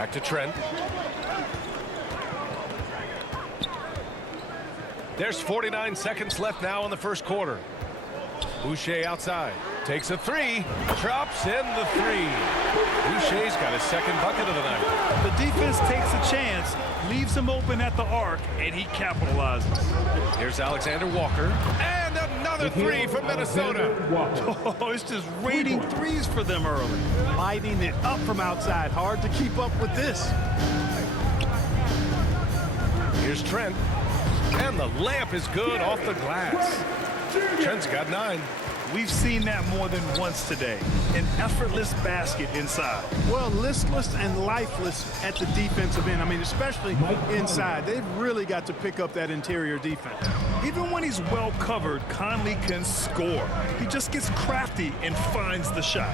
Back to Trent. There's 49 seconds left now in the first quarter. Boucher outside. Takes a three. Drops in the three. Boucher's got his second bucket of the night. The defense takes a chance, leaves him open at the arc, and he capitalizes. Here's Alexander Walker. And another three from Minnesota. Oh, it's just raining threes for them early. Lighting it up from outside. Hard to keep up with this. Here's Trent. And the layup is good off the glass. Trent's got 9. We've seen that more than once today. An effortless basket inside. Well, listless and lifeless at the defensive end. I mean, especially inside. They've really got to pick up that interior defense. Even when he's well covered, Conley can score. He just gets crafty and finds the shot.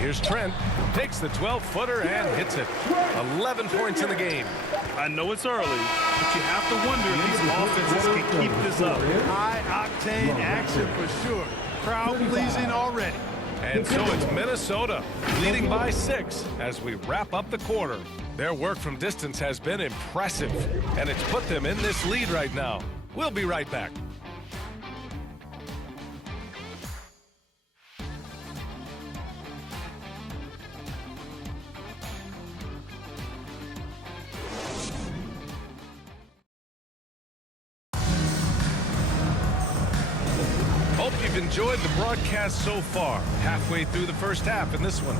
Here's Trent. Takes the 12-footer and hits it. 11 points in the game. I know it's early, but you have to wonder if these offenses can keep this up. High-octane action for sure. Crowd pleasing already. And so it's Minnesota leading by 6 as we wrap up the quarter. Their work from distance has been impressive, and it's put them in this lead right now. We'll be right back. Enjoyed the broadcast so far, halfway through the first half in this one.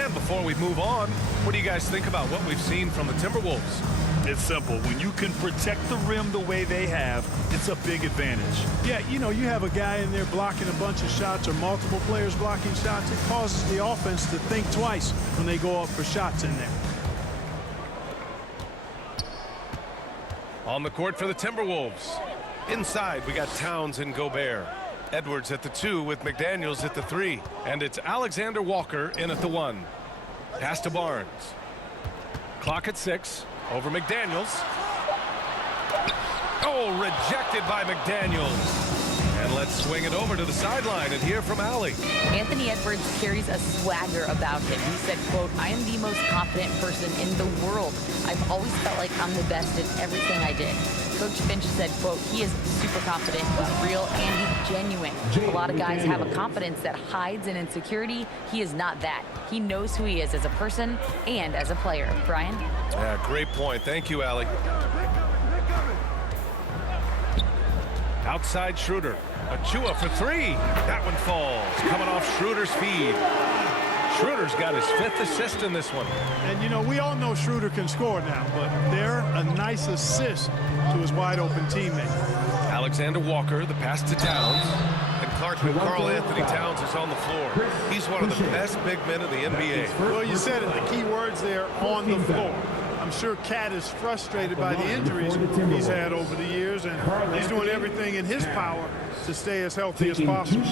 And before we move on, what do you guys think about what we've seen from the Timberwolves? It's simple. When you can protect the rim the way they have, it's a big advantage. Yeah, you know, you have a guy in there blocking a bunch of shots or multiple players blocking shots. It causes the offense to think twice when they go up for shots in there. On the court for the Timberwolves. Inside, we got Towns and Gobert. Edwards at the 2 with McDaniels at the 3. And it's Alexander Walker in at the 1. Pass to Barnes. Clock at 6. Over McDaniels. Oh, rejected by McDaniels. And let's swing it over to the sideline and hear from Allie. Anthony Edwards carries a swagger about him. He said, quote, "I am the most confident person in the world. I've always felt like I'm the best at everything I did." Coach Finch said, quote, "He is super confident, he's real, and he's genuine. A lot of guys have a confidence that hides in insecurity. He is not that. He knows who he is as a person and as a player." Brian? Yeah, great point. Thank you, Allie. Outside Schroeder. Achua for 3. That one falls. Coming off Schroeder's feed. Schroeder's got his 5th assist in this one. And, you know, we all know Schroeder can score now, but they're a nice assist to his wide-open teammate. Alexander Walker, the pass to Towns. And Karl Anthony Towns is on the floor. He's one of the best big men in the NBA. Well, you said it. The key words there, on the floor. I'm sure Cat is frustrated by the injuries he's had over the years, and he's doing everything in his power to stay as healthy as possible.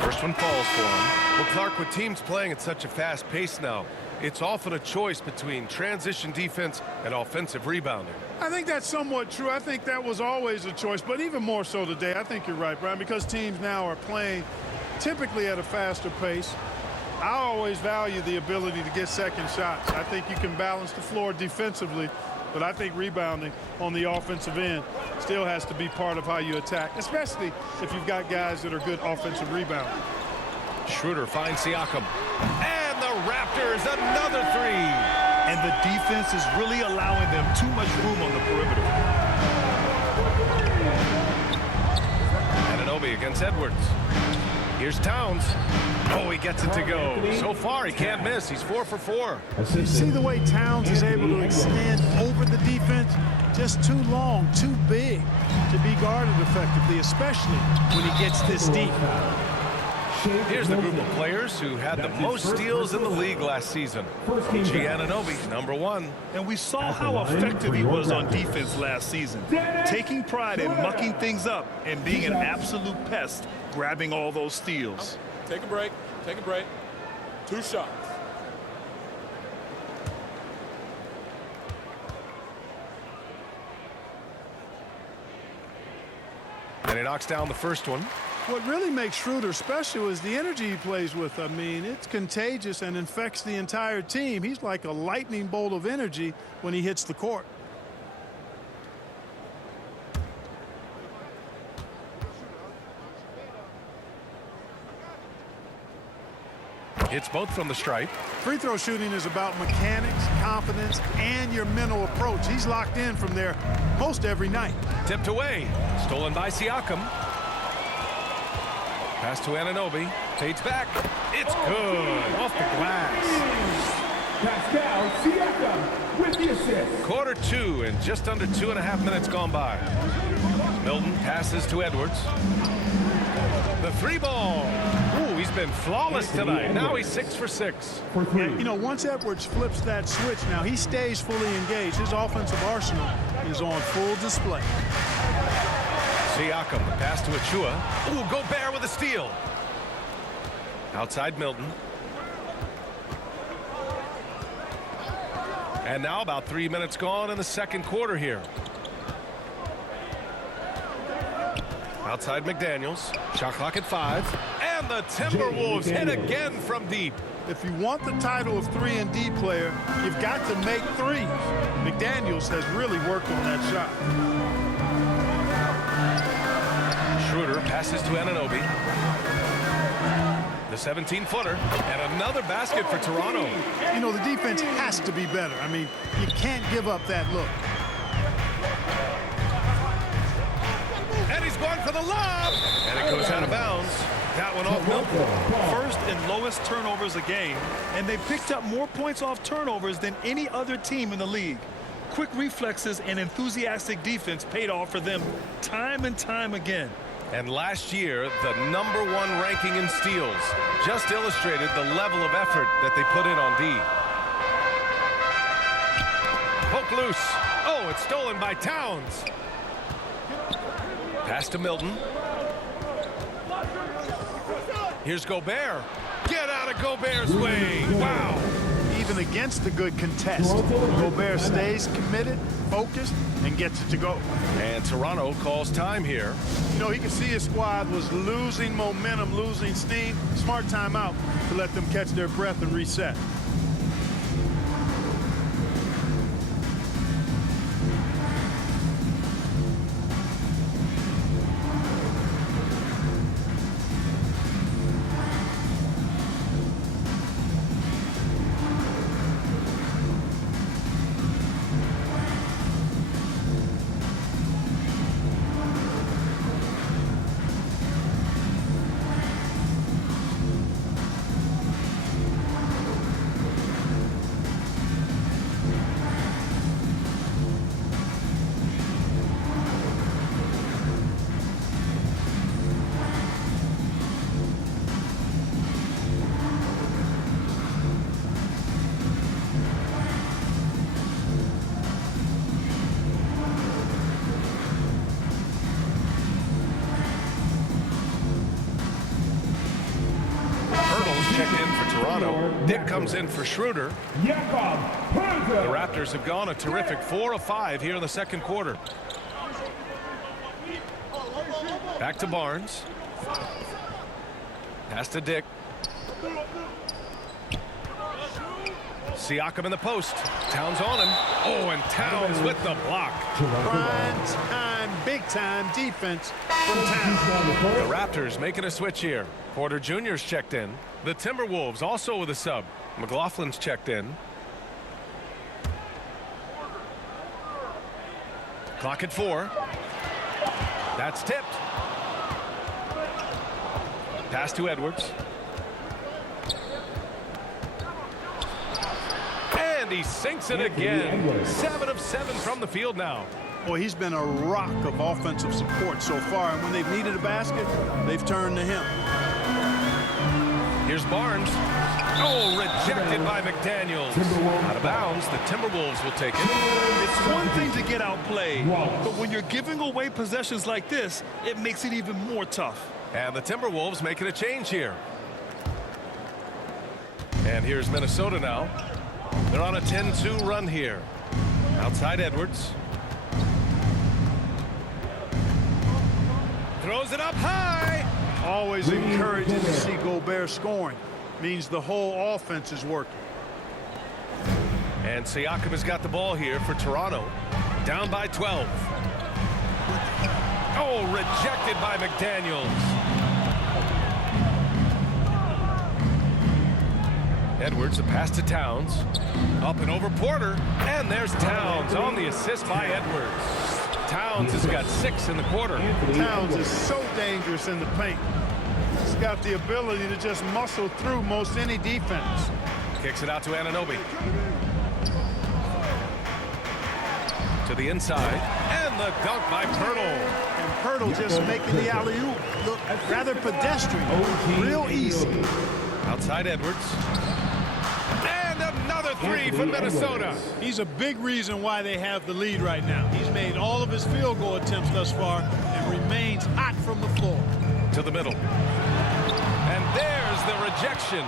First one falls for him. Well, Clark, with teams playing at such a fast pace now, it's often a choice between transition defense and offensive rebounding. I think that's somewhat true. I think that was always a choice, but even more so today. I think you're right, Brian, because teams now are playing typically at a faster pace. I always value the ability to get second shots. I think you can balance the floor defensively, but I think rebounding on the offensive end still has to be part of how you attack, especially if you've got guys that are good offensive rebounders. Schroeder finds Siakam. And the Raptors, another 3. And the defense is really allowing them too much room on the perimeter. Anunoby against Edwards. Here's Towns. Oh, he gets it to go. So far, he can't miss. He's 4 for 4. You see the way Towns is able to extend over the defense? Just too long, too big to be guarded effectively, especially when he gets this deep. Here's the group of players who had the most steals in the league last season. Anunoby, number 1. And we saw how effective he was on defense last season, taking pride in mucking things up and being an absolute pest, grabbing all those steals. Take a break. Take a break. 2 shots. And he knocks down the first one. What really makes Schroeder special is the energy he plays with. I mean, it's contagious and infects the entire team. He's like a lightning bolt of energy when he hits the court. It's both from the stripe. Free throw shooting is about mechanics, confidence, and your mental approach. He's locked in from there most every night. Tipped away. Stolen by Siakam. Pass to Anunoby. Fades back. It's good. Off the glass. Pascal Siakam with the assist. Quarter two and just under 2.5 minutes gone by. Milton passes to Edwards. The three ball. Ooh, he's been flawless tonight. Now he's 6 for 6. For three. You know, once Edwards flips that switch, now he stays fully engaged. His offensive arsenal is on full display. Siakam, the pass to Achua. Ooh, Gobert with a steal. Outside Milton. And now about 3 minutes gone in the second quarter here. Outside McDaniels. Shot clock at 5. And the Timberwolves hit again from deep. If you want the title of 3-and-D player, you've got to make threes. McDaniels has really worked on that shot. Schroeder passes to Anunoby. The 17-footer. And another basket for Toronto. You know, the defense has to be better. I mean, you can't give up that look. And he's going for the lob. And it goes out of bounds. That one off Milton. First and lowest turnovers a game, and they picked up more points off turnovers than any other team in the league. Quick reflexes and enthusiastic defense paid off for them time and time again. And last year, the #1 ranking in steals just illustrated the level of effort that they put in on D. Poke loose. Oh, it's stolen by Towns. Pass to Milton. Here's Gobert. Get out of Gobert's way. Wow. Even against the good contest, Gobert stays committed, focused, and gets it to go. And Toronto calls time here. You know, he could see his squad was losing momentum, losing steam. Smart timeout to let them catch their breath and reset. Dick comes in for Schroeder. The Raptors have gone a terrific 4 of 5 here in the second quarter. Back to Barnes. Pass to Dick. Siakam in the post. Towns on him. Oh, and Towns with the block. Prime time, big time defense from Towns. The Raptors making a switch here. Porter Jr.'s checked in. The Timberwolves also with a sub. McLaughlin's checked in. Clock at 4. That's tipped. Pass to Edwards. And he sinks it again. 7 of 7 from the field now. Boy, he's been a rock of offensive support so far, and when they've needed a basket, they've turned to him. Here's Barnes. Oh, rejected by McDaniels. Out of bounds. The Timberwolves will take it. It's one thing to get outplayed, but when you're giving away possessions like this, it makes it even more tough. And the Timberwolves making a change here. And here's Minnesota now. They're on a 10-2 run here. Outside Edwards. throws it up high. Always encouraging to see Gobert scoring. Means the whole offense is working. And Siakam has got the ball here for Toronto. Down by 12. Oh, rejected by McDaniels. Edwards, a pass to Towns. Up and over Porter. And there's Towns on the assist by Edwards. Towns has got 6 in the quarter. Towns is so dangerous in the paint. He's got the ability to just muscle through most any defense. Kicks it out to Anunoby. To the inside. And the dunk by Pirtle. And Pirtle just making the alley-oop look rather pedestrian. Real easy. Outside Edwards. And another 3 for Minnesota. He's a big reason why they have the lead right now. He's made all of his field goal attempts thus far and remains hot from the floor. To the middle. And there's the rejection.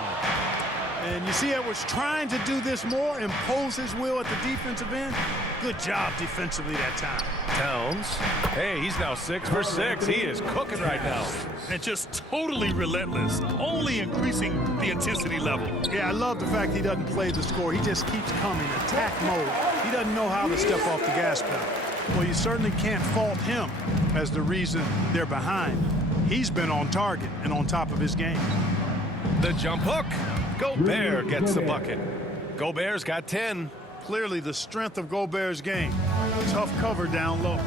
And you see Edwards trying to do this more, impose his will at the defensive end. Good job defensively that time. Towns. Hey, he's now 6 for 6. He is cooking right now. And just totally relentless, only increasing the intensity level. Yeah, I love the fact he doesn't play the score. He just keeps coming, attack mode. He doesn't know how to step off the gas pedal. Well, you certainly can't fault him as the reason they're behind. He's been on target and on top of his game. The jump hook. Gobert gets the bucket. Gobert's got 10. Clearly the strength of Gobert's game. Tough cover down low.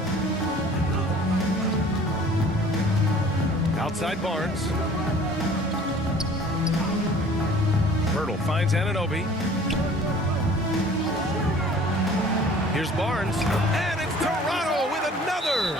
Outside Barnes. Pirtle finds Anunoby. Here's Barnes. And it's Toronto with another.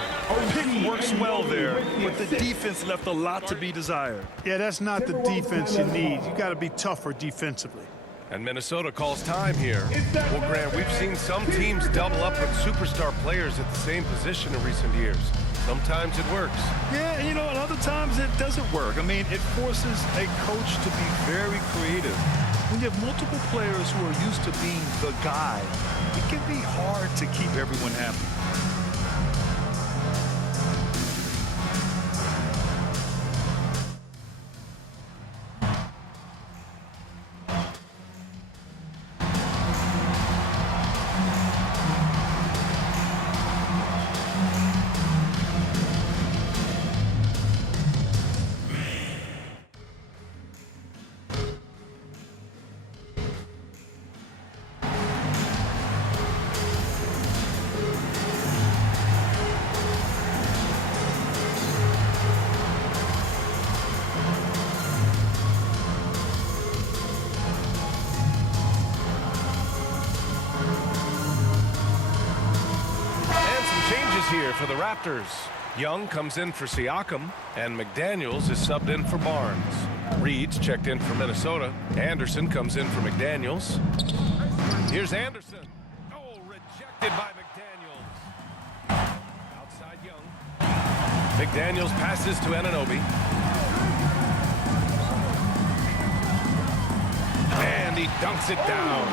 Pick works well there, but the defense left a lot to be desired. Yeah, that's not the defense you need. You got to be tougher defensively. And Minnesota calls time here. Well, Grant, we've seen some teams double up with superstar players at the same position in recent years. Sometimes it works. Yeah, and and other times it doesn't work. I mean, it forces a coach to be very creative. When you have multiple players who are used to being the guy, it can be hard to keep everyone happy. Here for the Raptors. Young comes in for Siakam, and McDaniels is subbed in for Barnes. Reed's checked in for Minnesota. Anderson comes in for McDaniels. Here's Anderson. Oh, rejected by McDaniels. Outside Young. McDaniels passes to Anunoby. And he dunks it down.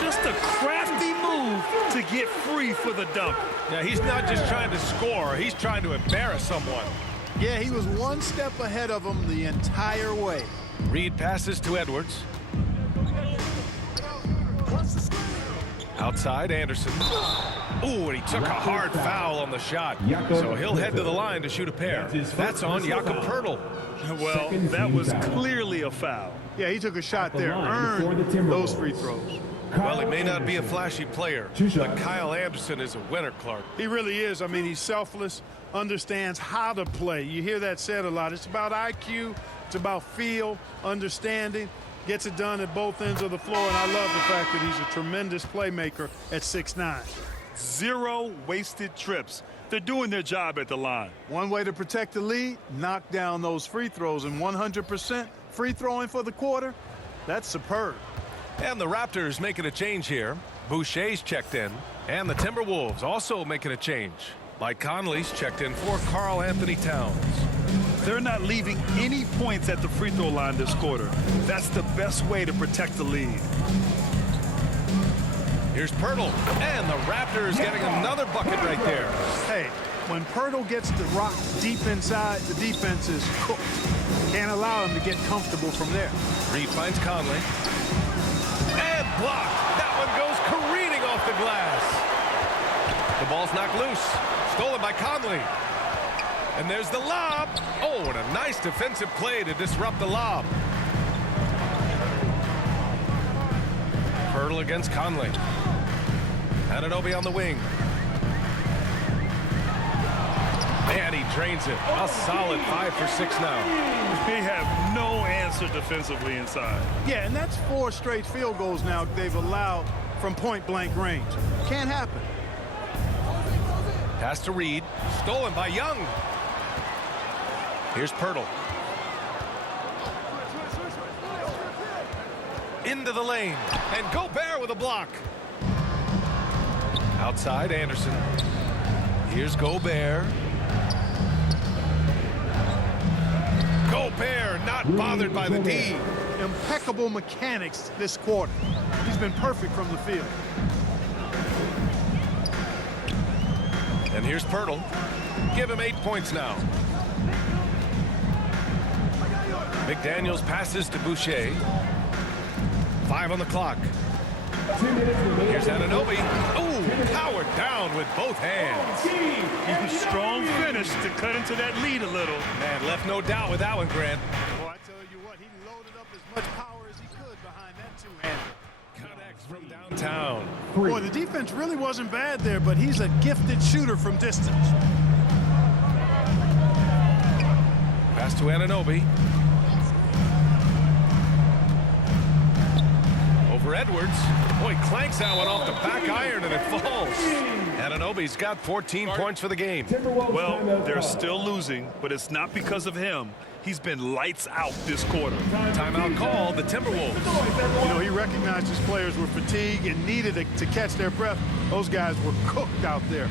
Just a crafty move to get free for the dunk. Yeah, he's not just trying to score. He's trying to embarrass someone. Yeah, he was one step ahead of him the entire way. Reed passes to Edwards. Outside, Anderson. Ooh, and he took a hard foul on the shot. So he'll head to the line to shoot a pair. That's on Jakob Poeltl. Well, that was clearly a foul. Yeah, he took a shot there, earned those free throws. Well, he may not be a flashy player, but Kyle Anderson is a winner, Clark. He really is. I mean, he's selfless, understands how to play. You hear that said a lot. It's about IQ. It's about feel, understanding. Gets it done at both ends of the floor, and I love the fact that he's a tremendous playmaker at 6'9". 0 wasted trips. They're doing their job at the line. One way to protect the lead, knock down those free throws, and 100% free throwing for the quarter, that's superb. And the Raptors making a change here. Boucher's checked in, and the Timberwolves also making a change. Mike Conley's checked in for Karl Anthony Towns. They're not leaving any points at the free throw line this quarter. That's the best way to protect the lead. Here's Poeltl, and the Raptors getting another bucket right there. Hey, When Pirtle gets the rock deep inside, the defense is cooked. Can't allow him to get comfortable from there. Reed finds Conley. And blocked. That one goes careening off the glass. The ball's knocked loose. Stolen by Conley. And there's the lob. Oh, and a nice defensive play to disrupt the lob. Pirtle against Conley. Anunoby on the wing. And he drains it. A solid 5 for 6 now. They have no answer defensively inside. Yeah, and that's 4 straight field goals now they've allowed from point-blank range. Can't happen. Pass to Reed. Stolen by Young. Here's Pirtle. Into the lane. And Gobert with a block. Outside, Anderson. Here's Gobert. Gobert not bothered by the D. Impeccable mechanics this quarter. He's been perfect from the field. And here's Pirtle. Give him 8 points now. McDaniels passes to Boucher. 5 on the clock. Here's Anunoby. Oh, powered down with both hands. Strong finish to cut into that lead a little. Man, left no doubt with that one, Grant. Well, I tell you what, he loaded up as much power as he could behind that two-hander. Connects from downtown. Boy, the defense really wasn't bad there, but he's a gifted shooter from distance. Pass to Anunoby. Over Edwards. Boy, clanks that one off the back iron and it falls. Anunoby's got 14 points for the game. Well, they're still losing, but it's not because of him. He's been lights out this quarter. Timeout called the Timberwolves. You know, he recognized his players were fatigued and needed to catch their breath. Those guys were cooked out there.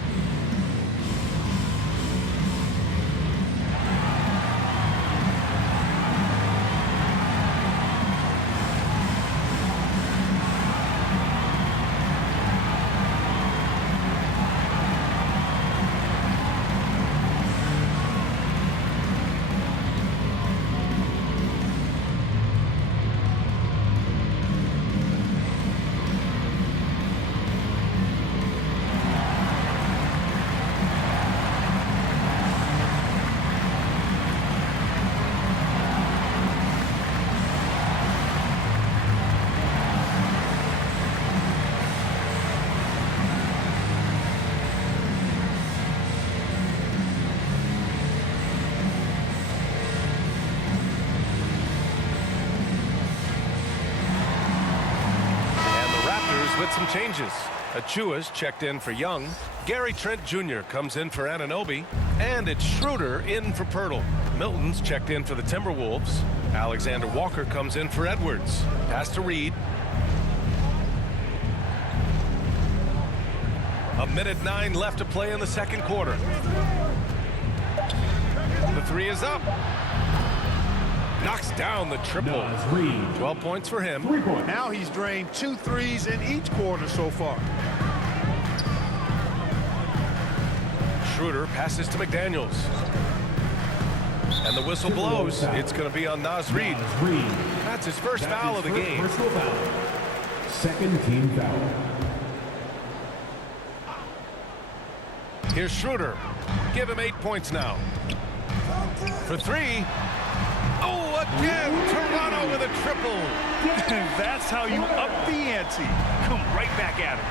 With some changes. Achua's checked in for Young. Gary Trent Jr. comes in for Anunoby. And it's Schroeder in for Pirtle. Milton's checked in for the Timberwolves. Alexander Walker comes in for Edwards. Pass to Reed. 1:09 left to play in the second quarter. The 3 is up. Knocks down the triple. 12 points for him. Now he's drained 2 threes in each quarter so far. Schroeder passes to McDaniels. And the whistle blows. It's going to be on Naz Reid. That's his first foul of the game. Personal foul. Second team foul. Here's Schroeder. Give him 8 points now. For 3. Oh, again, Toronto with a triple. And that's how you up the ante. Come right back at him.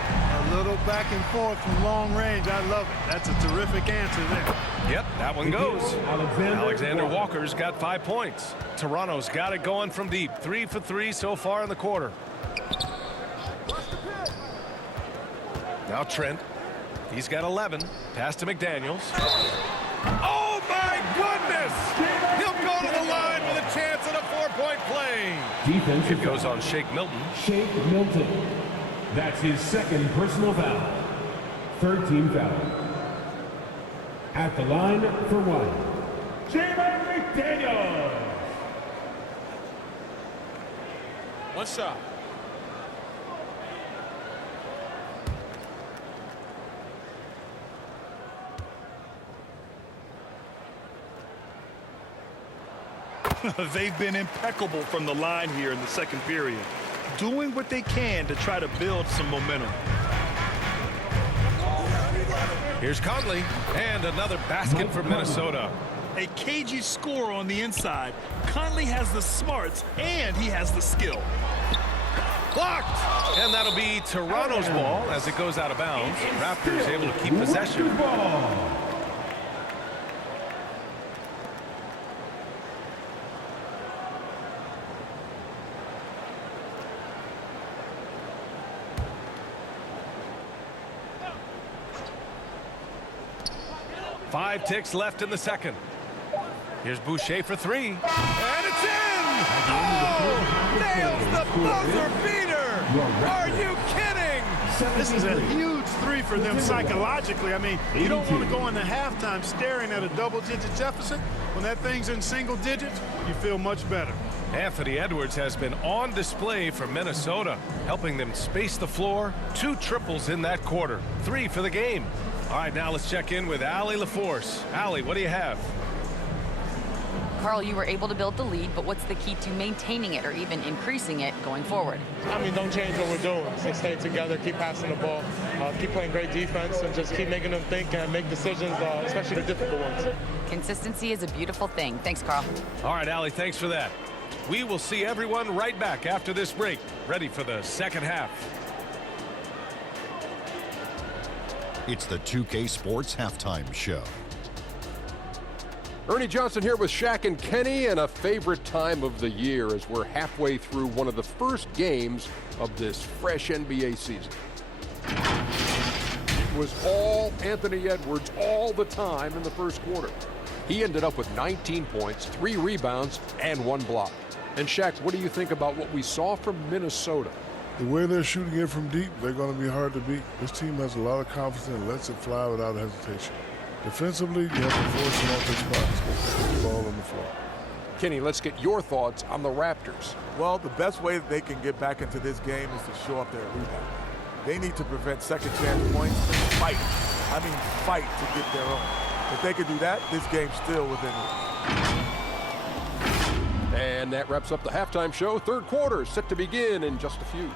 A little back and forth from long range. I love it. That's a terrific answer there. Yep, that one goes. Alexander Walker's got 5 points. Toronto's got it going from deep. 3 for 3 so far in the quarter. Now Trent. He's got 11. Pass to McDaniels. Oh, my goodness! He'll go to the line with a chance at a 4-point play. Defensive It goes on Shake Milton. Shake Milton. That's his second personal foul. Third team foul. At the line for 1. Jalen McDaniels. One shot. They've been impeccable from the line here in the second period, doing what they can to try to build some momentum. Here's Conley, and another basket for Minnesota. A cagey score on the inside. Conley has the smarts, and he has the skill. Blocked! And that'll be Toronto's ball as it goes out of bounds. Raptors able to keep possession. Ball. Five ticks left in the second. Here's Boucher for three. And it's in! Oh! Nails the buzzer beater! Are you kidding? This is a huge three for them psychologically. I mean, you don't want to go into halftime staring at a double-digit deficit. When that thing's in single digits, you feel much better. Anthony Edwards has been on display for Minnesota, helping them space the floor. 2 triples in that quarter. 3 for the game. All right, now let's check in with Allie LaForce. Allie, what do you have? Carl, you were able to build the lead, but what's the key to maintaining it or even increasing it going forward? I mean, don't change what we're doing. So stay together, keep passing the ball, keep playing great defense, and just keep making them think and make decisions, especially the difficult ones. Consistency is a beautiful thing. Thanks, Carl. All right, Allie, thanks for that. We will see everyone right back after this break, ready for the second half. It's the 2K Sports Halftime Show. Ernie Johnson here with Shaq and Kenny, and a favorite time of the year as we're halfway through one of the first games of this fresh NBA season. It was all Anthony Edwards all the time in the first quarter. He ended up with 19 points, 3 rebounds, and 1 block. And Shaq, what do you think about what we saw from Minnesota? The way they're shooting it from deep, they're going to be hard to beat. This team has a lot of confidence and lets it fly without hesitation. Defensively, you have to force them off their spots, put the ball on the floor. Kenny, let's get your thoughts on the Raptors. Well, the best way that they can get back into this game is to show up their rebound. They need to prevent second chance points and fight. I mean, fight to get their own. If they can do that, this game's still within reach. And that wraps up the halftime show. Third quarter set to begin in just a few.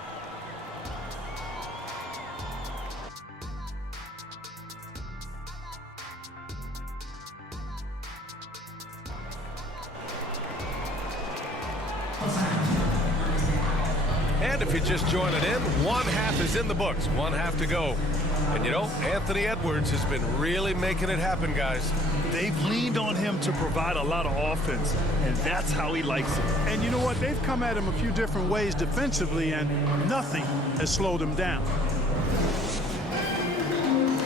And if you're just joining in, one half is in the books, one half to go. And you know, Anthony Edwards has been really making it happen, guys. They've leaned on him to provide a lot of offense, and that's how he likes it. And you know what? They've come at him a few different ways defensively, and nothing has slowed him down.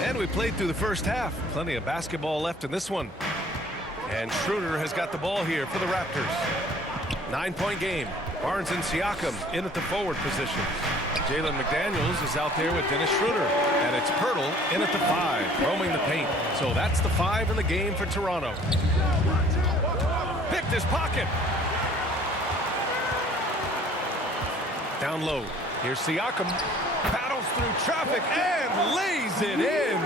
And we played through the first half. Plenty of basketball left in this one. And Schroeder has got the ball here for the Raptors. 9-point game. Barnes and Siakam in at the forward positions. Jalen McDaniels is out there with Dennis Schroeder. And it's Pirtle in at the 5, roaming the paint. So that's the 5 in the game for Toronto. Picked his pocket. Down low. Here's Siakam. Paddles through traffic and lays it in.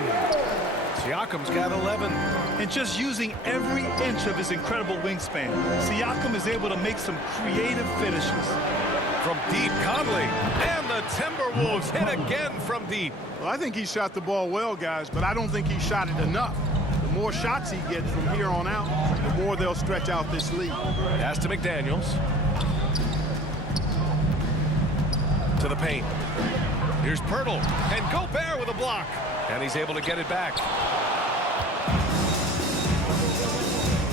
Siakam's got 11. And just using every inch of his incredible wingspan, Siakam is able to make some creative finishes. From deep, Conley. And the Timberwolves hit again from deep. Well, I think he shot the ball well, guys, but I don't think he shot it enough. The more shots he gets from here on out, the more they'll stretch out this lead. Pass to McDaniels. To the paint. Here's Pirtle. And Gobert with a block. And he's able to get it back.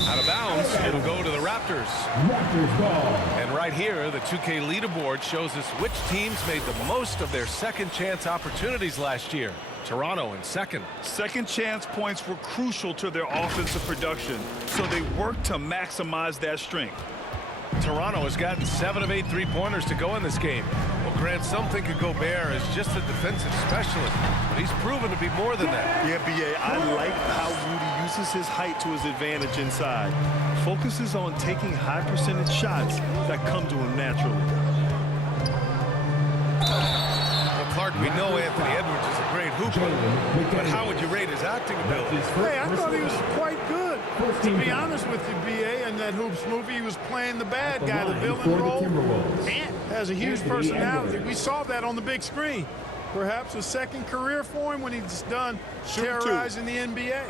Out of bounds, it'll go to the Raptors. Raptors ball. And right here, the 2K leaderboard shows us which teams made the most of their second chance opportunities last year. Toronto in second. Second chance points were crucial to their offensive production, so they worked to maximize that strength. Toronto has gotten 7 of 8 3-pointers to go in this game. Well, Grant, some think of Gobert as just a defensive specialist, but he's proven to be more than that. Yeah, B.A., I like how Rudy uses his height to his advantage inside. Focuses on taking high percentage shots that come to him naturally. Well, Clark, we know Anthony Edwards is a great hooper. super. But how would you rate his acting ability? Hey, I thought he was quite good. To be honest with you, B.A., in that Hoops movie, he was playing the bad guy, the villain role. And has a huge personality. We saw that on the big screen. Perhaps a second career for him when he's done terrorizing the NBA.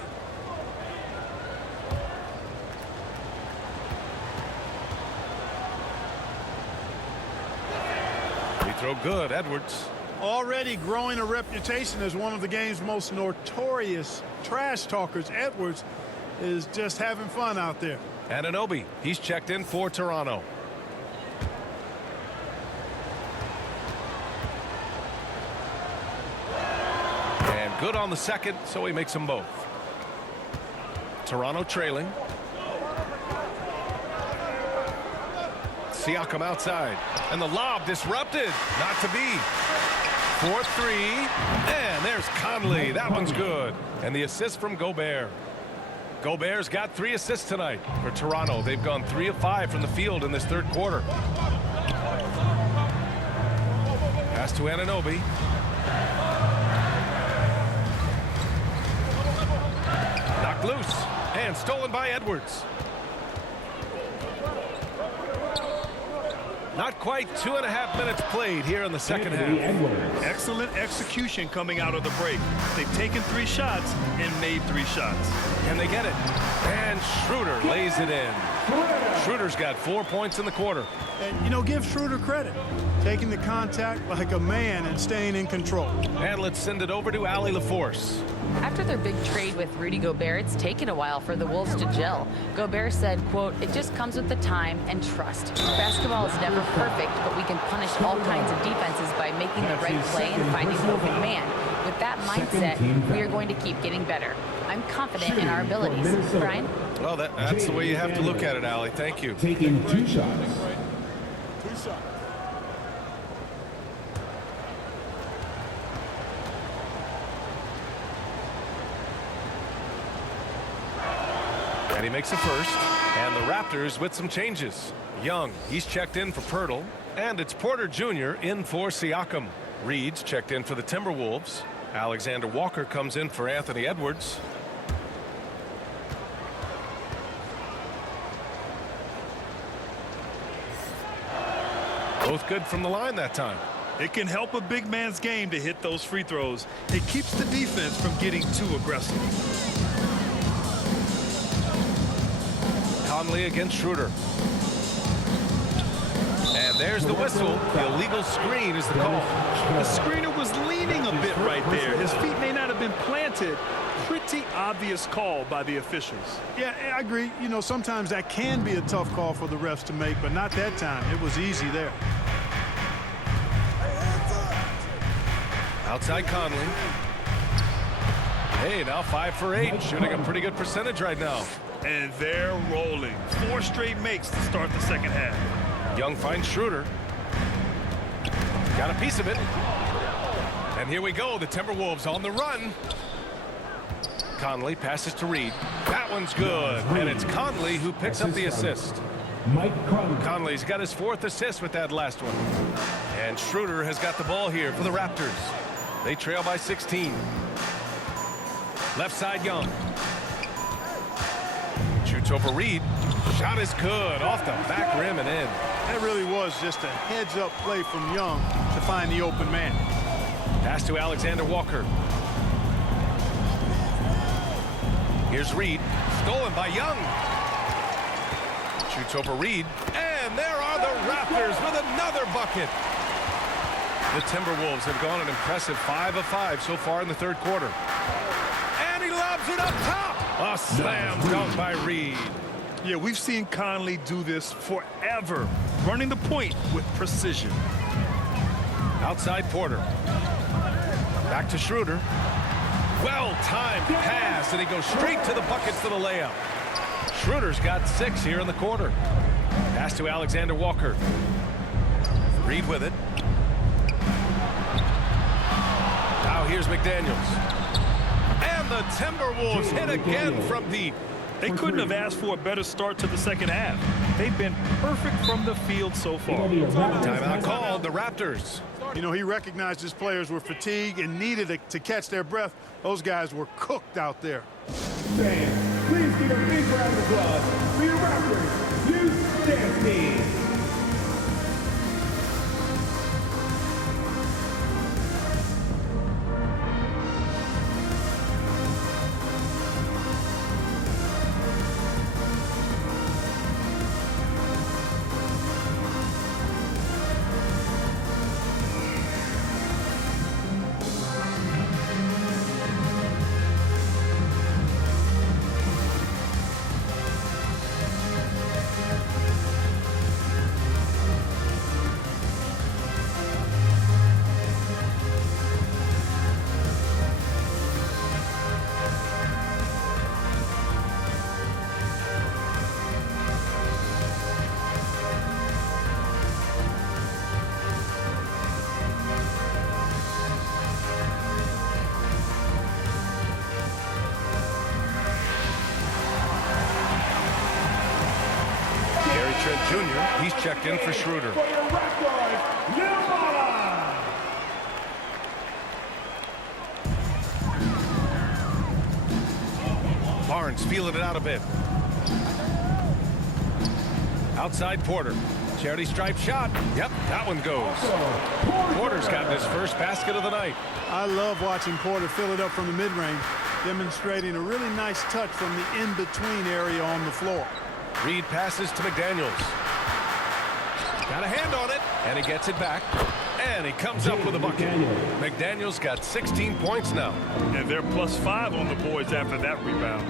Free throw good, Edwards. Already growing a reputation as one of the game's most notorious trash talkers, Edwards is just having fun out there. Anunoby, he's checked in for Toronto. And good on the second, so he makes them both. Toronto trailing. Siakam outside. And the lob disrupted. Not to be. 4-3. And there's Conley. That one's good. And the assist from Gobert. Gobert's got 3 assists tonight for Toronto. They've gone 3 of 5 from the field in this third quarter. Pass to Anunoby. Knocked loose and stolen by Edwards. Not quite 2.5 minutes played here in the second half. Excellent execution coming out of the break. They've taken 3 shots and made 3 shots. Can they get it? And Schroeder lays it in. Schroeder's got 4 points in the quarter. And, you know, give Schroeder credit. Taking the contact like a man and staying in control. And let's send it over to Allie LaForce. After their big trade with Rudy Gobert, it's taken a while for the Wolves to gel. Gobert said, quote, "It just comes with the time and trust. Basketball is never perfect, but we can punish all kinds of defenses by making the right play and finding the open man. With that mindset, we are going to keep getting better. I'm confident in our abilities." Brian? Well, that's the way you have to look at it, Allie. Thank you. Taking 2 shots. 2 shots. And he makes a first. And the Raptors with some changes. Young, he's checked in for Pirtle. And it's Porter Jr. in for Siakam. Reed's checked in for the Timberwolves. Alexander Walker comes in for Anthony Edwards. Both good from the line that time. It can help a big man's game to hit those free throws. It keeps the defense from getting too aggressive. Conley against Schroeder. And there's the whistle. The illegal screen is the call. The screener was leaning a bit right there. His feet may not have been planted. Pretty obvious call by the officials. Yeah, I agree. You know, sometimes that can be a tough call for the refs to make, but not that time. It was easy there. Outside Conley. Hey, now 5 for 8. Shooting a pretty good percentage right now. And they're rolling. 4 straight makes to start the second half. Young finds Schroeder. Got a piece of it. And here we go. The Timberwolves on the run. Conley passes to Reed. That one's good. And it's Conley who picks up the assist. Mike Conley. Conley's got his 4th assist with that last one. And Schroeder has got the ball here for the Raptors. They trail by 16. Left side, Young. Shoots over Reed. Shot is good. Off the back rim and in. That really was just a heads-up play from Young to find the open man. Pass to Alexander Walker. Here's Reed. Stolen by Young. Shoots over Reed. And there are the Raptors with another bucket. The Timberwolves have gone an impressive 5 of 5 so far in the third quarter. And he lobs it up top. A slam dunk by Reed. Yeah, we've seen Conley do this forever, running the point with precision. Outside Porter. Back to Schroeder. Well-timed pass, and he goes straight to the bucket for the layup. Schroeder's got 6 here in the quarter. Pass to Alexander Walker. Reed with it. Now here's McDaniels. And the Timberwolves hit again from deep. They couldn't have asked for a better start to the second half. They've been perfect from the field so far. Timeout called. The Raptors. You know, he recognized his players were fatigued and needed to catch their breath. Those guys were cooked out there. Fans, please give a big round of applause for your Raptors youth dance team. Trent Jr., he's checked in for Schroeder. Barnes feeling it out a bit. Outside Porter. Charity stripe shot. Yep, that one goes. Porter's gotten his first basket of the night. I love watching Porter fill it up from the mid-range, demonstrating a really nice touch from the in-between area on the floor. Reed passes to McDaniels. Got a hand on it, and he gets it back. And he comes up with a bucket. McDaniels got 16 points now. And they're +5 on the boards after that rebound.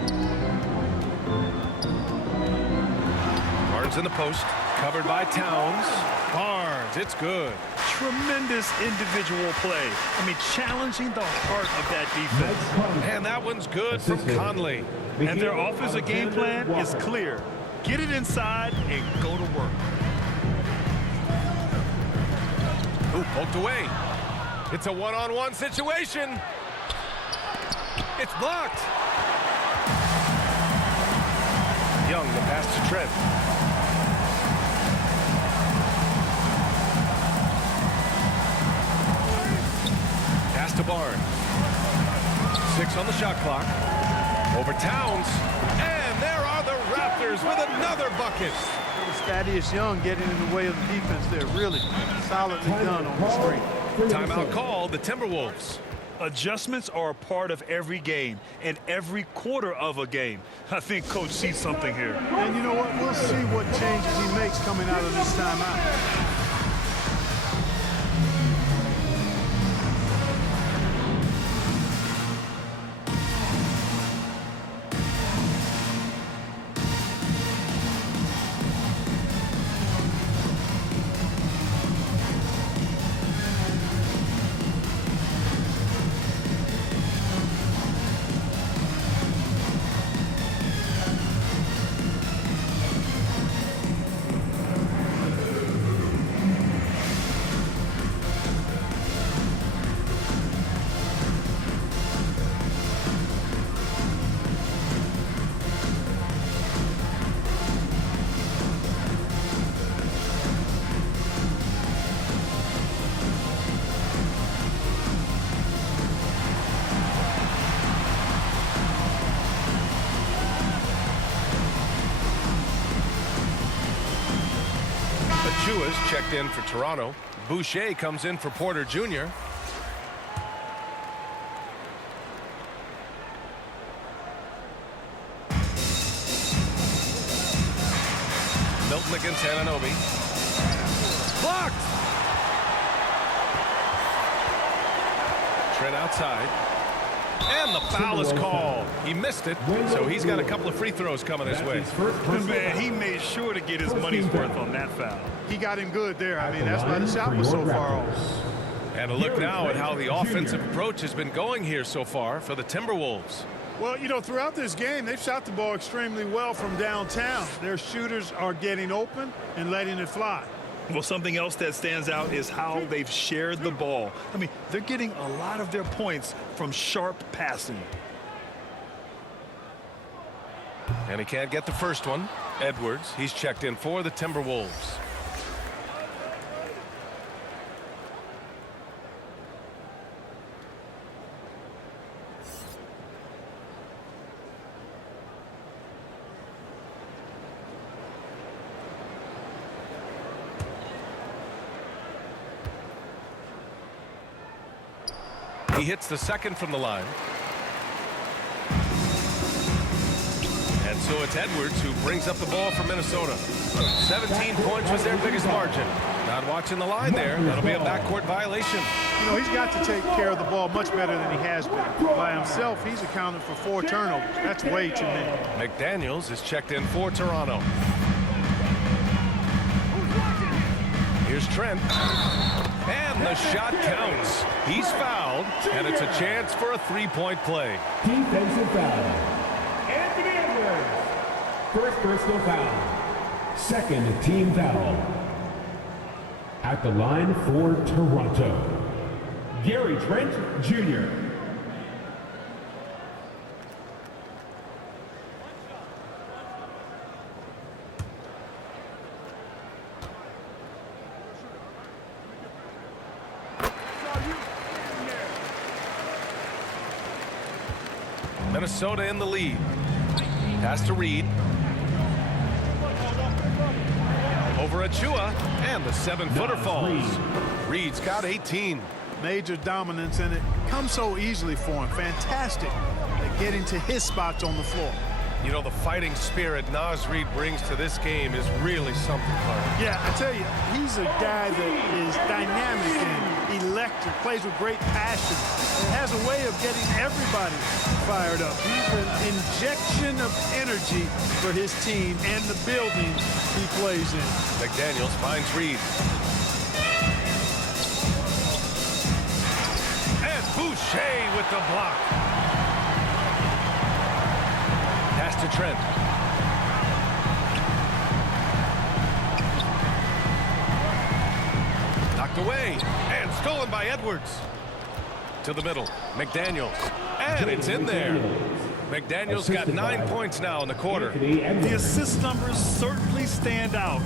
Barnes in the post, covered by Towns. Barnes, it's good. Tremendous individual play. I mean, challenging the heart of that defense. And that one's good from Conley. And their offensive game plan is clear. Get it inside and go to work. Ooh, poked away. It's a one-on-one situation. It's blocked. Young, the pass to Trent. Pass to Barnes. 6 on the shot clock. Over Towns. And there are the Raptors with another bucket. Thaddeus Young getting in the way of the defense there. Really solidly done on the screen. Timeout called, the Timberwolves. Adjustments are a part of every game and every quarter of a game. I think Coach sees something here. And you know what? We'll see what changes he makes coming out of this timeout. Achua's checked in for Toronto. Boucher comes in for Porter Jr. Milton against Anunoby. Blocked! Trent outside. And the foul is called. He missed it, so he's got a couple of free throws coming his way. Man, he made sure to get his money's worth on that foul. He got him good there. I mean, that's why the shot was so far off. And a look now at how the offensive approach has been going here so far for the Timberwolves. Well, you know, throughout this game, they've shot the ball extremely well from downtown. Their shooters are getting open and letting it fly. Well, something else that stands out is how they've shared the ball. I mean, they're getting a lot of their points from sharp passing. And he can't get the first one. Edwards, he's checked in for the Timberwolves. He hits the second from the line. And so it's Edwards who brings up the ball for Minnesota. 17 points was their biggest margin. Not watching the line there. That'll be a backcourt violation. You know, he's got to take care of the ball much better than he has been. By himself, he's accounted for 4 turnovers. That's way too many. McDaniels is checked in for Toronto. Here's Trent. And the shot counts. He's fouled, and it's a chance for a 3-point play. Defensive foul. Anthony Edwards. First personal foul. Second team foul. At the line for Toronto, Gary Trent Jr. Minnesota in the lead. Pass to Reed. Over Achua, and the 7-footer falls. Reed's got 18. Major dominance, and it comes so easily for him. Fantastic at getting to his spots on the floor. You know, the fighting spirit Naz Reid brings to this game is really something, Clark. Yeah, I tell you, he's a guy that is dynamic and electric, plays with great passion, and has a way of getting everybody fired up. He's an injection of energy for his team and the building he plays in. McDaniels finds Reed. And Boucher with the block. Pass to Trent. Knocked away and stolen by Edwards. To the middle, McDaniels. And it's in there. McDaniels got 9 points now in the quarter. The assist numbers certainly stand out.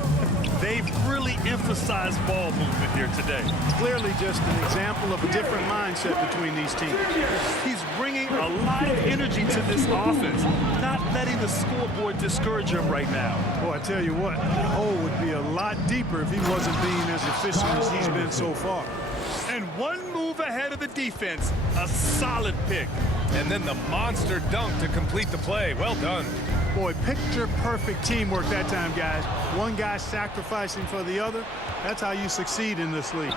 They've really emphasized ball movement here today. Clearly just an example of a different mindset between these teams. He's bringing a lot of energy to this offense, not letting the scoreboard discourage him right now. Boy, I tell you what, the hole would be a lot deeper if he wasn't being as efficient as he's been so far. And one move ahead of the defense, a solid pick. And then the monster dunk to complete the play. Well done. Boy, picture-perfect teamwork that time, guys. One guy sacrificing for the other. That's how you succeed in this league.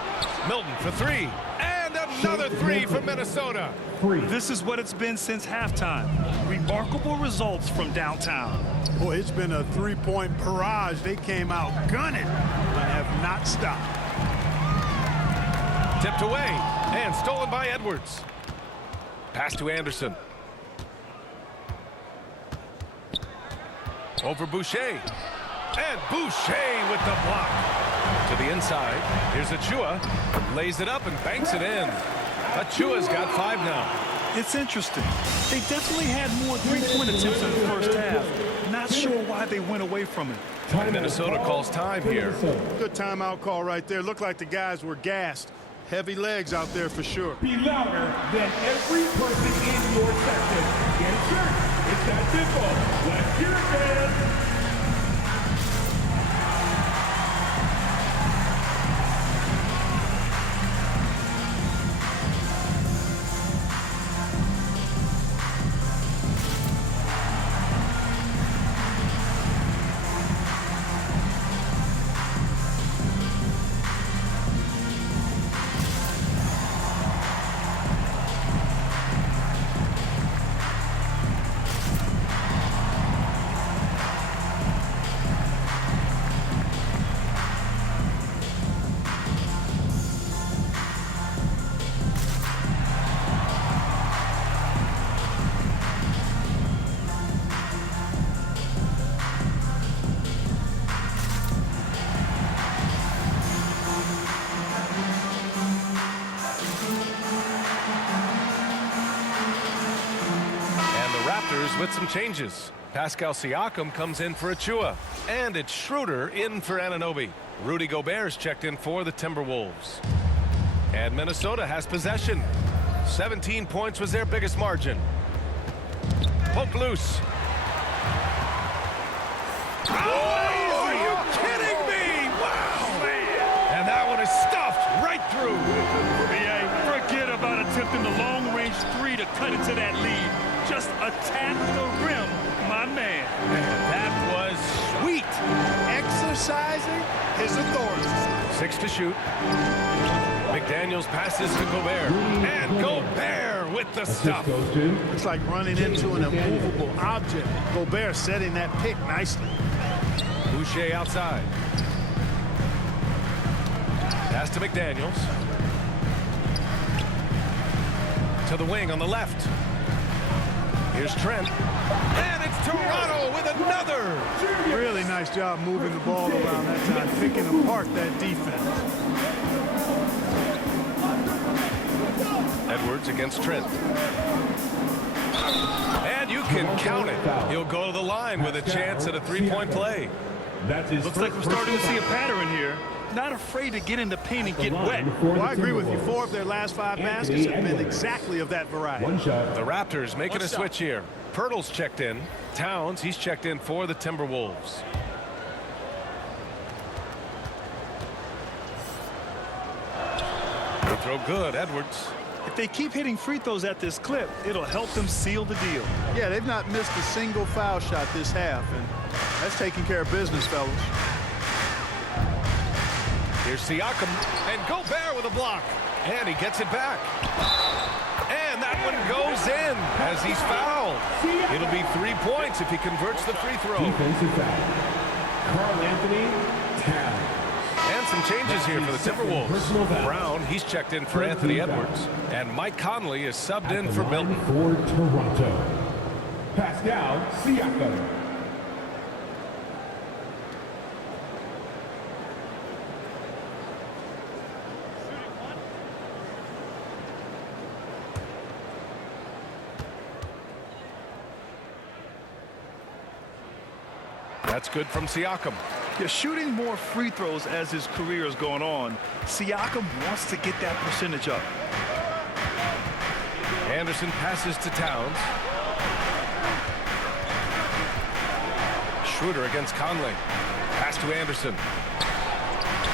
Milton for 3. And another 3 for Minnesota. This is what it's been since halftime. Remarkable results from downtown. Boy, it's been a three-point barrage. They came out gunning and have not stopped. Tipped away and stolen by Edwards. Pass to Anderson. Over Boucher. And Boucher with the block. To the inside. Here's Achua. Lays it up and banks it in. Achua's got 5 now. It's interesting. They definitely had more three-point attempts in the first half. Not sure why they went away from it. Minnesota calls time here. Good timeout call right there. Looked like the guys were gassed. Heavy legs out there for sure. Be louder than every person in your section. Get a shirt. It's that simple. Let's hear it, fans. With some changes. Pascal Siakam comes in for Achua. And it's Schroeder in for Anunoby. Rudy Gobert's checked in for the Timberwolves. And Minnesota has possession. 17 points was their biggest margin. Poke loose. Oh, are you kidding me? Wow, man. And that one is stuffed right through. Forget about attempting the long-range three to cut into that lead. Just attack the rim, my man. That was sweet. Exercising his authority. 6 to shoot. McDaniels passes to Gobert. And Gobert with the stuff. It's like running into an immovable object. Gobert setting that pick nicely. Boucher outside. Pass to McDaniels. To the wing on the left. Here's Trent. And it's Toronto with another. Really nice job moving the ball around that time, picking apart that defense. Edwards against Trent. And you can count it. He'll go to the line with a chance at a three-point play. Looks like we're starting to see a pattern here. Not afraid to get in the paint and get wet. Well, I agree with you. 4 of their last 5 baskets have been exactly of that variety. The Raptors making a switch here. Pirtle's checked in. Towns, he's checked in for the Timberwolves. Free throw good, Edwards. If they keep hitting free throws at this clip, it'll help them seal the deal. Yeah, they've not missed a single foul shot this half, and that's taking care of business, fellas. Here's Siakam, and Gobert with a block. And he gets it back. And that one goes in as he's fouled. It'll be 3 points if he converts the free throw. Defensive foul. Karl Anthony Towns. And some changes here for the Timberwolves. Brown, he's checked in for Anthony Edwards. And Mike Conley is subbed in for Milton. For Toronto, Pascal Siakam. That's good from Siakam. Yeah, shooting more free throws as his career is going on, Siakam wants to get that percentage up. Anderson passes to Towns. Schroeder against Conley. Pass to Anderson.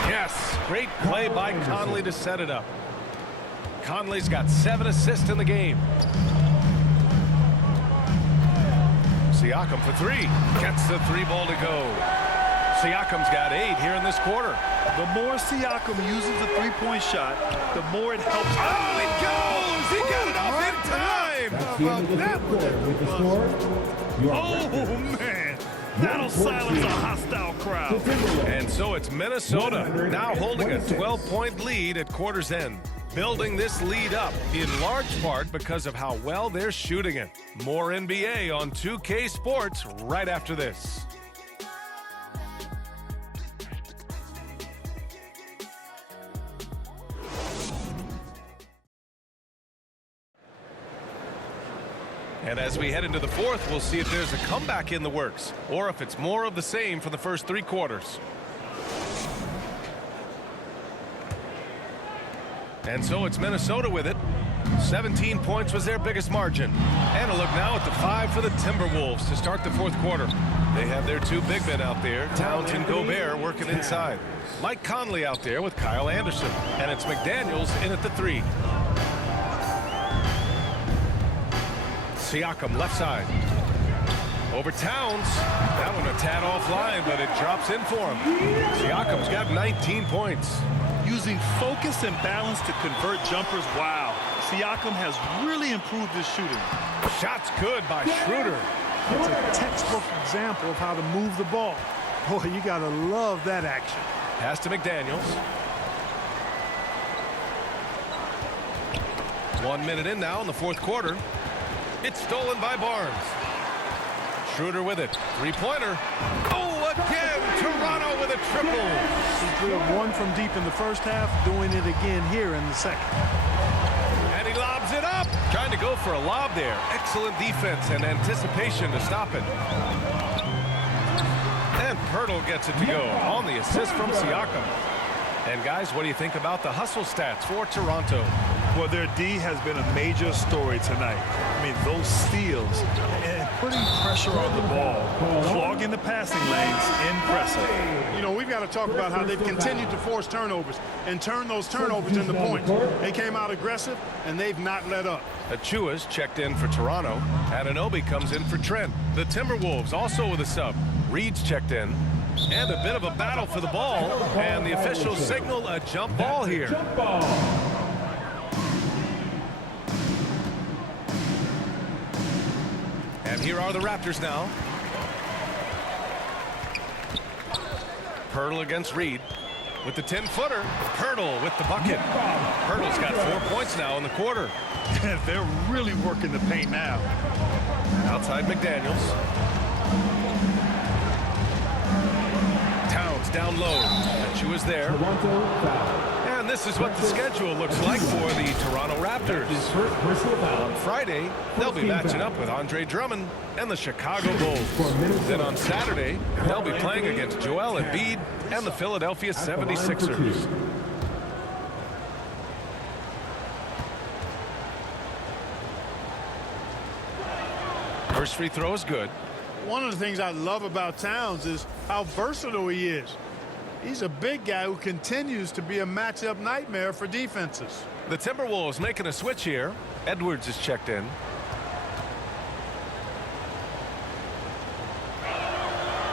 Yes, great play by Conley to set it up. Conley's got 7 assists in the game. Siakam for 3. Gets the 3 ball to go. Siakam's got 8 here in this quarter. The more Siakam uses the three-point shot, the more it helps. Oh, it goes! He got it off in time! That's the end of the third quarter. With the score, Oh, man. That'll silence a hostile crowd. And so it's Minnesota now holding a 12-point lead at quarter's end. Building this lead up in large part because of how well they're shooting it. More NBA on 2K Sports right after this. And as we head into the fourth, we'll see if there's a comeback in the works or if it's more of the same for the first 3 quarters. And so it's Minnesota with it. 17 points was their biggest margin. And a look now at the 5 for the Timberwolves to start the fourth quarter. They have their 2 big men out there, Towns and Gobert, working inside. Mike Conley out there with Kyle Anderson. And it's McDaniels in at the 3. Siakam left side. Over Towns. That one a tad offline, but it drops in for him. Siakam's got 19 points. Using focus and balance to convert jumpers. Wow. Siakam has really improved his shooting. Shots good by Schroeder. It's a textbook example of how to move the ball. Boy, you got to love that action. Pass to McDaniels. 1 minute in now in the fourth quarter. It's stolen by Barnes. Schroeder with it. 3-pointer. Oh, again, Toronto with a triple. He drilled 1 from deep in the first half, doing it again here in the second. And he lobs it up. Trying to go for a lob there. Excellent defense and anticipation to stop it. And Pirtle gets it to go on the assist from Siakam. And guys, what do you think about the hustle stats for Toronto? Well, their D has been a major story tonight. I mean, those steals and putting pressure on the ball, clogging the passing lanes, impressive. You know, we've got to talk about how they've continued to force turnovers and turn those turnovers into points. They came out aggressive, and they've not let up. Achua's checked in for Toronto. Anunoby comes in for Trent. The Timberwolves also with a sub. Reed's checked in. And a bit of a battle for the ball. And the officials signal a jump ball here. Jump ball. And here are the Raptors now. Pirtle against Reed with the 10-footer. Pirtle with the bucket. Pirtle's got 4 points now in the quarter. They're really working the paint now. Outside McDaniels. Towns down low. Achua's there. Toronto foul. And this is what the schedule looks like for the Toronto Raptors. His first personal foul. On Friday, they'll be matching up with Andre Drummond and the Chicago Bulls. Then on Saturday, they'll be playing against Joel Embiid and the Philadelphia 76ers. First free throw is good. One of the things I love about Towns is how versatile he is. He's a big guy who continues to be a matchup nightmare for defenses. The Timberwolves making a switch here. Edwards is checked in.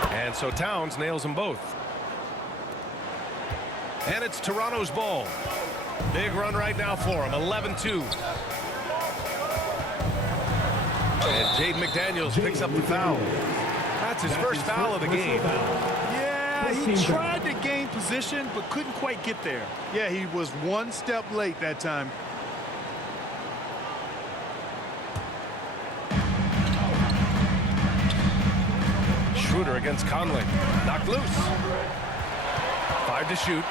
And so Towns nails them both. And it's Toronto's ball. Big run right now for him. 11-2. And Jaden McDaniels picks up the foul. That's his first foul of the game. Yeah, he tried to gain position, but couldn't quite get there. Yeah, he was one step late that time. Schroeder against Conley. Knocked loose. 5 to shoot.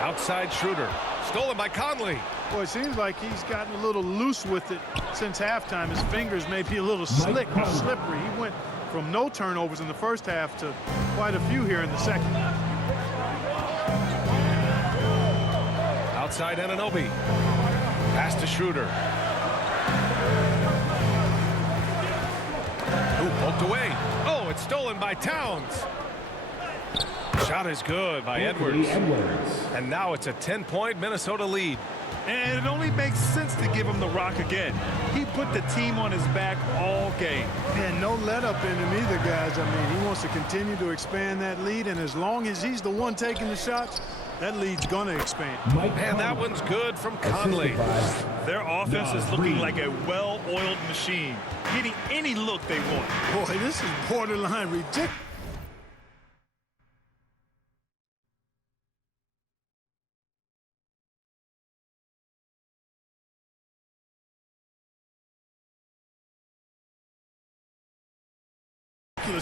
Outside Schroeder. Stolen by Conley. Boy, it seems like he's gotten a little loose with it since halftime. His fingers may be a little slick or slippery. He went from no turnovers in the first half to quite a few here in the second. Outside Anunoby. Pass to Schroeder. Ooh, poked away. Oh, it's stolen by Towns. Shot is good by Edwards. And now it's a 10-point Minnesota lead. And it only makes sense to give him the rock again. He put the team on his back all game. And no let up in him either, guys. I mean, he wants to continue to expand that lead, and as long as he's the one taking the shots, that lead's going to expand. And that one's good from Conley. Their offense is looking like a well-oiled machine, getting any look they want. Boy, this is borderline ridiculous.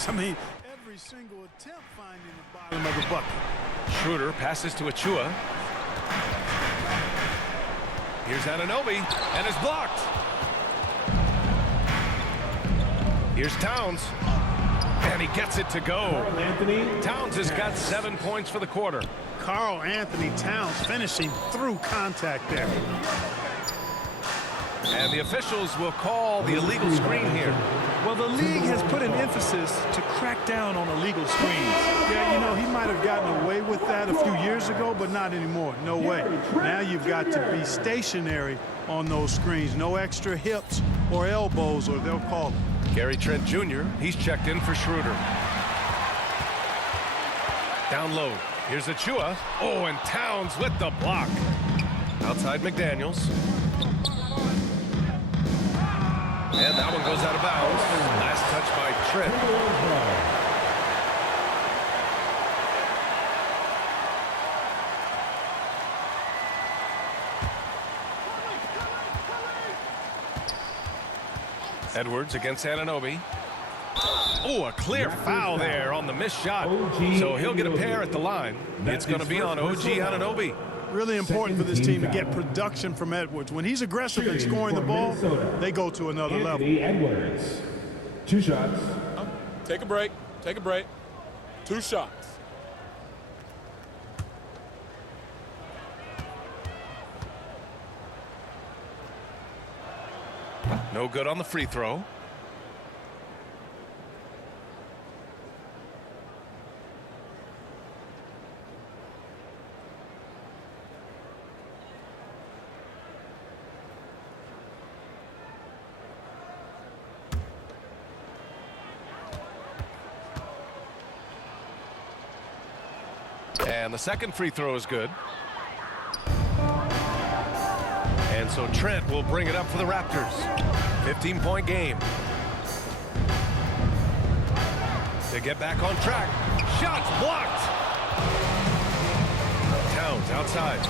I mean, every single attempt finding the bottom of the bucket. Schroeder passes to Achua. Here's Anunoby, and it's blocked. Here's Towns, and he gets it to go. Towns has got 7 points for the quarter. Karl Anthony Towns finishing through contact there. And the officials will call the illegal screen here. Well, the league has put an emphasis to crack down on illegal screens. Yeah, you know, he might have gotten away with that a few years ago, but not anymore. No way. Now you've got to be stationary on those screens. No extra hips or elbows, or they'll call it. Gary Trent Jr., he's checked in for Schroeder. Down low. Here's Achua. Oh, and Towns with the block. Outside McDaniels. And that one goes out of bounds. Last touch by Trent. Edwards against Anunoby. Oh, a clear foul there on the missed shot. So he'll get a pair at the line. It's going to be on OG Anunoby. Really important for this team to get production from Edwards. When he's aggressive in scoring the ball, they go to another level. Edwards. 2 shots. Take a break. Take a break. 2 shots. No good on the free throw. And the second free throw is good. And so Trent will bring it up for the Raptors. 15-point game. They get back on track. Shots blocked. Towns outside.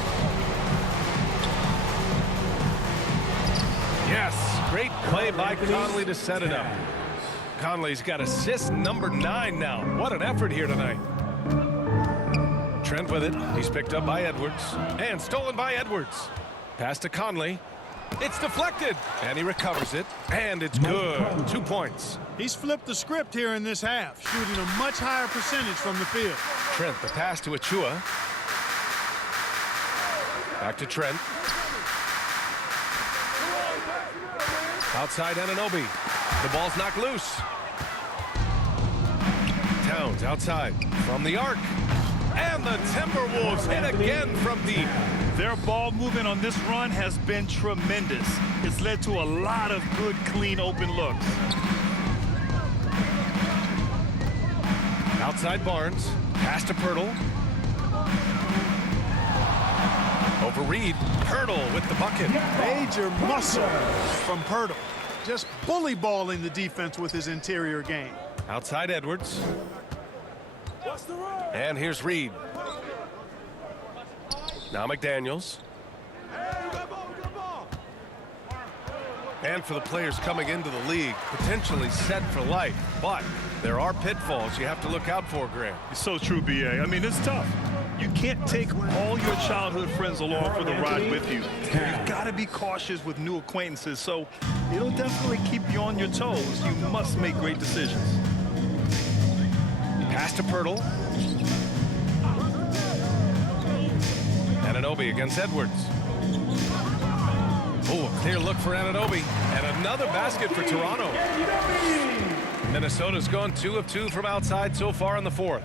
Yes, great play by Conley to set it up. Conley's got assist number 9 now. What an effort here tonight. Trent with it. He's picked up by Edwards. And stolen by Edwards. Pass to Conley. It's deflected. And he recovers it. And it's good. 2 points. He's flipped the script here in this half, shooting a much higher percentage from the field. Trent, the pass to Achua. Back to Trent. Outside Anunoby. The ball's knocked loose. Towns outside from the arc. And the Timberwolves hit again from deep. Their ball movement on this run has been tremendous. It's led to a lot of good, clean, open looks. Outside Barnes. Pass to Pirtle. Over Reed. Pirtle with the bucket. Major muscle from Pirtle. Just bully balling the defense with his interior game. Outside Edwards. And here's Reed. Now McDaniels. And for the players coming into the league, potentially set for life. But there are pitfalls you have to look out for, Grant. It's so true, B.A. I mean, it's tough. You can't take all your childhood friends along for the ride with you. You've got to be cautious with new acquaintances, so it'll definitely keep you on your toes. You must make great decisions. Pass to Pirtle. Anunoby against Edwards. Oh, a clear look for Anunoby. And another basket for Toronto. Minnesota's gone 2 of 2 from outside so far in the fourth.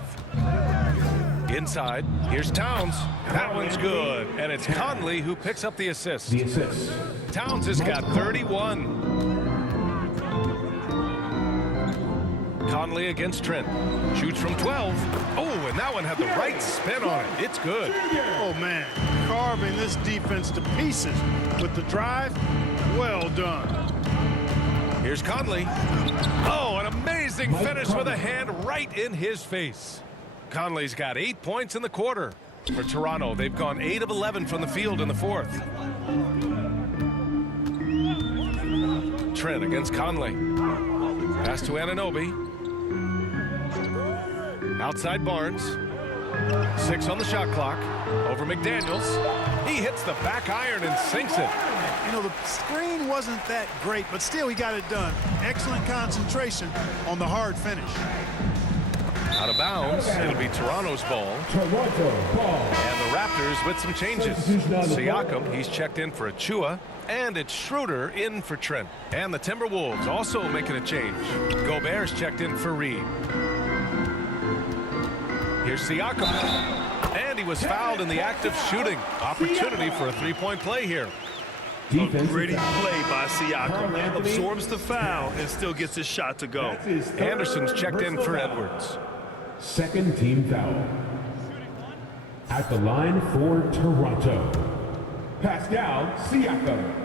Inside, here's Towns. That one's good. And it's Conley who picks up the assist. Towns has got 31. Conley against Trent. Shoots from 12. Oh, and that one had the right spin on it. It's good. Oh, man. Carving this defense to pieces with the drive. Well done. Here's Conley. Oh, an amazing finish with a hand right in his face. Conley's got 8 points in the quarter. For Toronto, they've gone 8 of 11 from the field in the fourth. Trent against Conley. Pass to Anunoby. Outside Barnes. 6 on the shot clock. Over McDaniels. He hits the back iron and sinks it. You know, the screen wasn't that great, but still he got it done. Excellent concentration on the hard finish. Out of bounds. It'll be Toronto's ball. Toronto ball. And the Raptors with some changes. Siakam, he's checked in for Achua. And it's Schroeder in for Trent. And the Timberwolves also making a change. Gobert's checked in for Reed. Here's Siakam. And he was fouled in the act of shooting. Opportunity for a three-point play here. A gritty play by Siakam. Absorbs the foul and still gets his shot to go. Anderson's checked in for Edwards. Second team foul. At the line for Toronto, Pascal Siakam.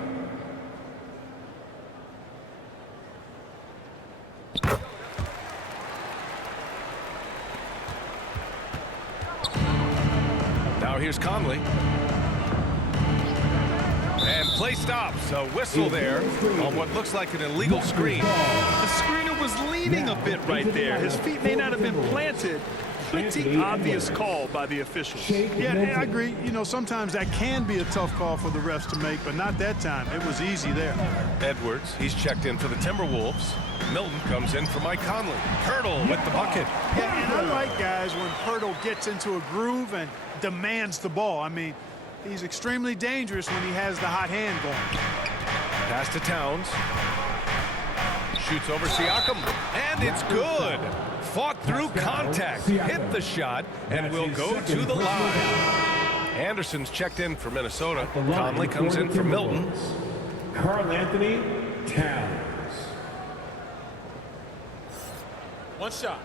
Now here's Conley. And play stops. A whistle there on what looks like an illegal screen. The screener was leaning a bit right there. His feet may not have been planted. Pretty obvious call by the officials. Yeah, I agree. You know, sometimes that can be a tough call for the refs to make, but not that time. It was easy there. Edwards, he's checked in for the Timberwolves. Milton comes in for Mike Conley. Pirtle with the bucket. Yeah, and I like guys when Pirtle gets into a groove and demands the ball. I mean, he's extremely dangerous when he has the hot hand going. Pass to Towns. Shoots over Siakam, and it's good. Fought through contact, hit the shot, and will go to the line. Anderson's checked in for Minnesota. Conley comes in for Milton. Karl-Anthony Towns. One shot.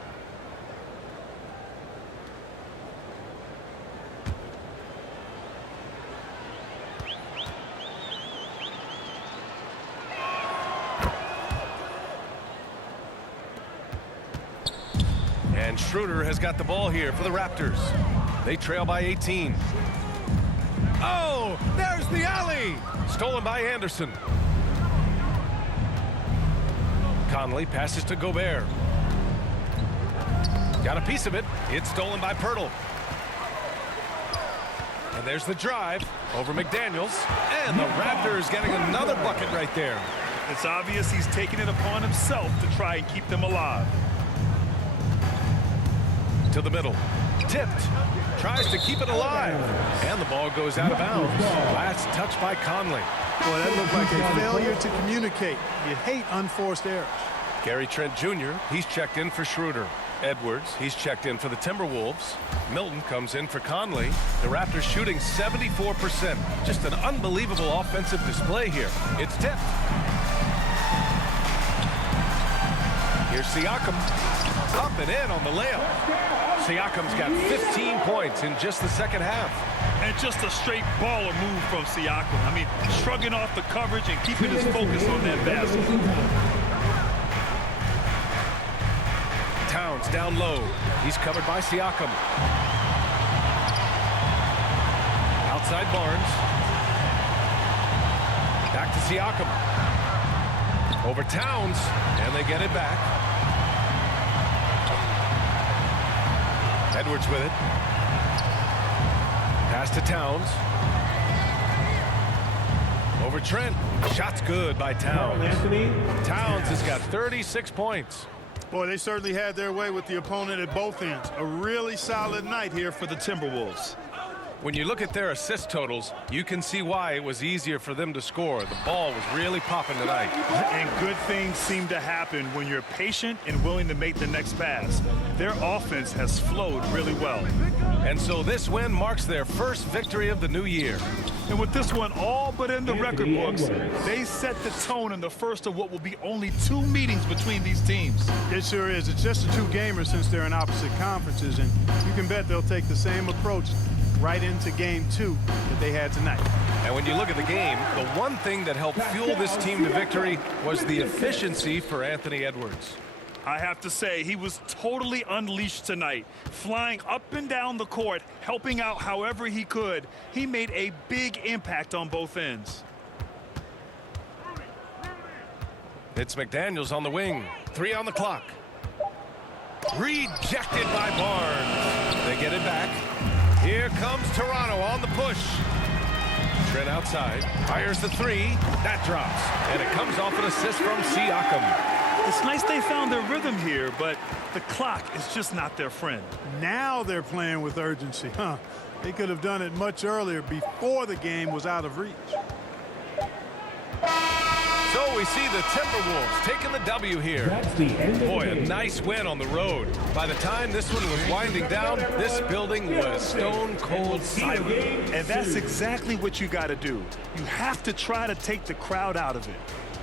And Schroeder has got the ball here for the Raptors. They trail by 18. Oh, there's the alley. Stolen by Anderson. Conley passes to Gobert. Got a piece of it. It's stolen by Pirtle. And there's the drive over McDaniels. And the Raptors getting another bucket right there. It's obvious he's taking it upon himself to try and keep them alive. To the middle. Tipped. Tries to keep it alive. And the ball goes out of bounds. Last touch by Conley. Boy, that looked like a failure to communicate. You hate unforced errors. Gary Trent Jr., he's checked in for Schroeder. Edwards, he's checked in for the Timberwolves. Milton comes in for Conley. The Raptors shooting 74%. Just an unbelievable offensive display here. It's tipped. Here's Siakam. Up and in on the layup. Siakam's got 15 points in just the second half. And just a straight baller move from Siakam. I mean, shrugging off the coverage and keeping his focus on that basket. Towns down low. He's covered by Siakam. Outside Barnes. Back to Siakam. Over Towns, and they get it back. Edwards with it. Pass to Towns. Over Trent. Shot's good by Towns. Towns has got 36 points. Boy, they certainly had their way with the opponent at both ends. A really solid night here for the Timberwolves. When you look at their assist totals, you can see why it was easier for them to score. The ball was really popping tonight. And good things seem to happen when you're patient and willing to make the next pass. Their offense has flowed really well. And so this win marks their first victory of the new year. And with this one all but in the record books, they set the tone in the first of what will be only 2 meetings between these teams. It sure is. It's just a 2-gamer since they're in opposite conferences, and you can bet they'll take the same approach right into game 2 that they had tonight. And when you look at the game, the one thing that helped fuel this team to victory was the efficiency for Anthony Edwards. I have to say, he was totally unleashed tonight, flying up and down the court, helping out however he could. He made a big impact on both ends. It's McDaniels on the wing. 3 on the clock. Rejected by Barnes. They get it back. Here comes Toronto on the push. Trent outside. Fires the 3. That drops. And it comes off an assist from Siakam. It's nice they found their rhythm here, but the clock is just not their friend. Now they're playing with urgency, huh? They could have done it much earlier before the game was out of reach. So we see the Timberwolves taking the W here. Boy, a nice win on the road. By the time this one was winding down, this building was stone cold silent. And that's exactly what you got to do. You have to try to take the crowd out of it.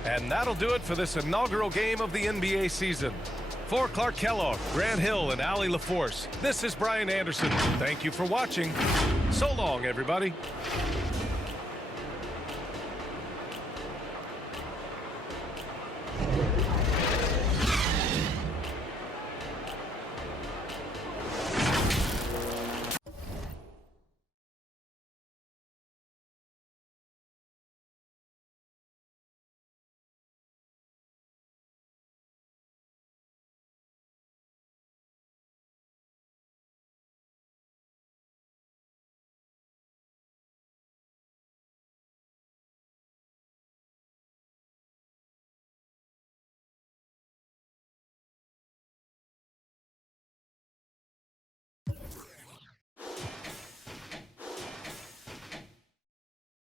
And that'll do it for this inaugural game of the NBA season. For Clark Kellogg, Grant Hill, and Allie LaForce, this is Brian Anderson. Thank you for watching. So long, everybody.